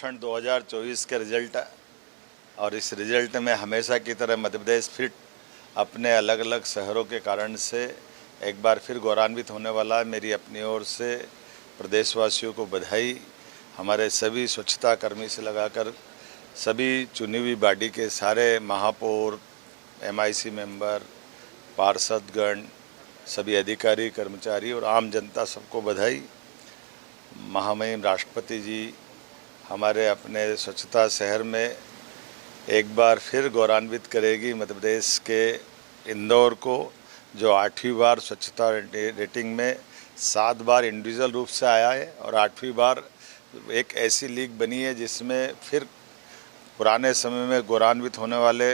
सर्वेक्षण 2024 के रिजल्ट और इस रिजल्ट में हमेशा की तरह मध्य प्रदेश फिर अपने अलग अलग शहरों के कारण से एक बार फिर गौरवान्वित होने वाला है। मेरी अपनी ओर से प्रदेशवासियों को बधाई। हमारे सभी स्वच्छता कर्मी से लगाकर सभी चुनी हुई बॉडी के सारे महापौर, MIC मेंबर, पार्षदगण, सभी अधिकारी, कर्मचारी और आम जनता सबको बधाई। महामहिम राष्ट्रपति जी हमारे अपने स्वच्छता शहर में एक बार फिर गौरवान्वित करेगी मध्य प्रदेश के इंदौर को, जो 8वीं बार स्वच्छता रेटिंग में 7 बार इंडिविजुअल रूप से आया है और 8वीं बार एक ऐसी लीग बनी है जिसमें फिर पुराने समय में गौरवान्वित होने वाले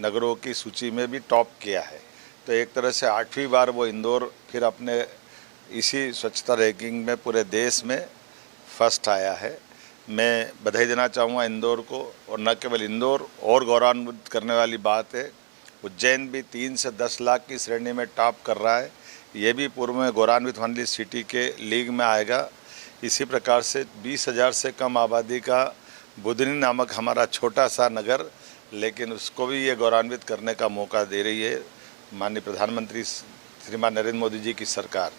नगरों की सूची में भी टॉप किया है। तो एक तरह से 8वीं बार वो इंदौर फिर अपने इसी स्वच्छता रैंकिंग में पूरे देश में फर्स्ट आया है। मैं बधाई देना चाहूँगा इंदौर को, और न केवल इंदौर, और गौरवान्वित करने वाली बात है उज्जैन भी 3 से 10 लाख की श्रेणी में टॉप कर रहा है। ये भी पूर्व में गौरवान्वित होने वाली सिटी के लीग में आएगा। इसी प्रकार से 20,000 से कम आबादी का बुधनी नामक हमारा छोटा सा नगर, लेकिन उसको भी ये गौरवान्वित करने का मौका दे रही है माननीय प्रधानमंत्री श्रीमान नरेंद्र मोदी जी की सरकार।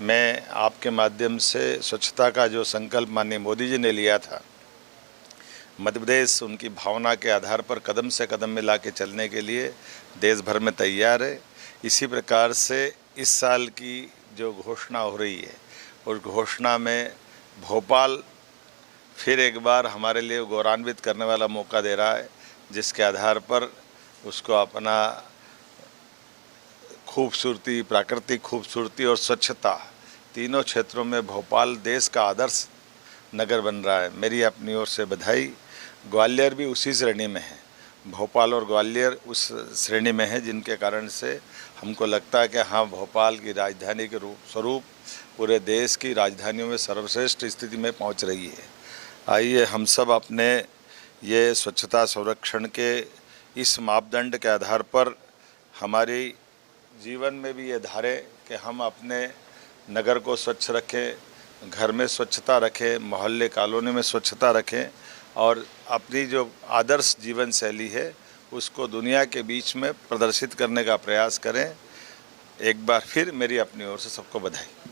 मैं आपके माध्यम से स्वच्छता का जो संकल्प माननीय मोदी जी ने लिया था, मध्य प्रदेश उनकी भावना के आधार पर कदम से कदम मिला के चलने के लिए देश भर में तैयार है। इसी प्रकार से इस साल की जो घोषणा हो रही है, उस घोषणा में भोपाल फिर एक बार हमारे लिए गौरवान्वित करने वाला मौका दे रहा है, जिसके आधार पर उसको अपना खूबसूरती, प्राकृतिक खूबसूरती और स्वच्छता, तीनों क्षेत्रों में भोपाल देश का आदर्श नगर बन रहा है। मेरी अपनी ओर से बधाई। ग्वालियर भी उसी श्रेणी में है, भोपाल और ग्वालियर उस श्रेणी में है, जिनके कारण से हमको लगता है कि हाँ, भोपाल की राजधानी के स्वरूप पूरे देश की राजधानियों में सर्वश्रेष्ठ स्थिति में पहुंच रही है। आइए हम सब अपने ये स्वच्छता संरक्षण के इस मापदंड के आधार पर हमारी जीवन में भी ये धारे कि हम अपने नगर को स्वच्छ रखें, घर में स्वच्छता रखें, मोहल्ले कॉलोनी में स्वच्छता रखें और अपनी जो आदर्श जीवन शैली है उसको दुनिया के बीच में प्रदर्शित करने का प्रयास करें। एक बार फिर मेरी अपनी ओर से सबको बधाई।